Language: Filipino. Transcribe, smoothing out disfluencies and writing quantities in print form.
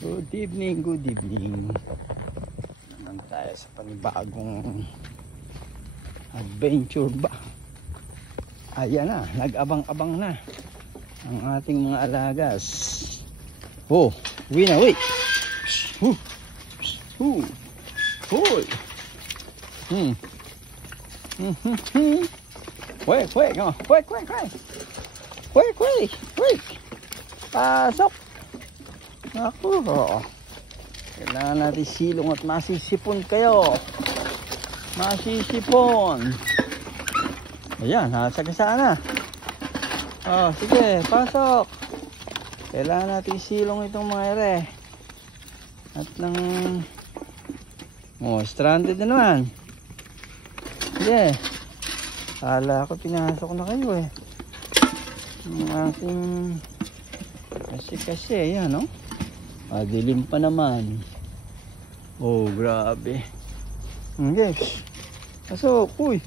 Good evening, good evening. Naman tayo sa panibagong adventure ba? Ayan na, nag-abang-abang na ang ating mga alagas. Oh, uwi na, uwi. Hoy. Wait, no. Wait. Pasok. Ako, kailangan natin silong at masisipon kayo. Masisipon. Ayan, nasagasaan na. Oh, sige, pasok. Kailangan natin silong itong mga ere. At nang stranded na naman. Sige. Kala ko pinasok na kayo eh. Ang ating kasi, ayan, no? Dilim pa naman. Oh, grabe. Guys. Pasok, uy.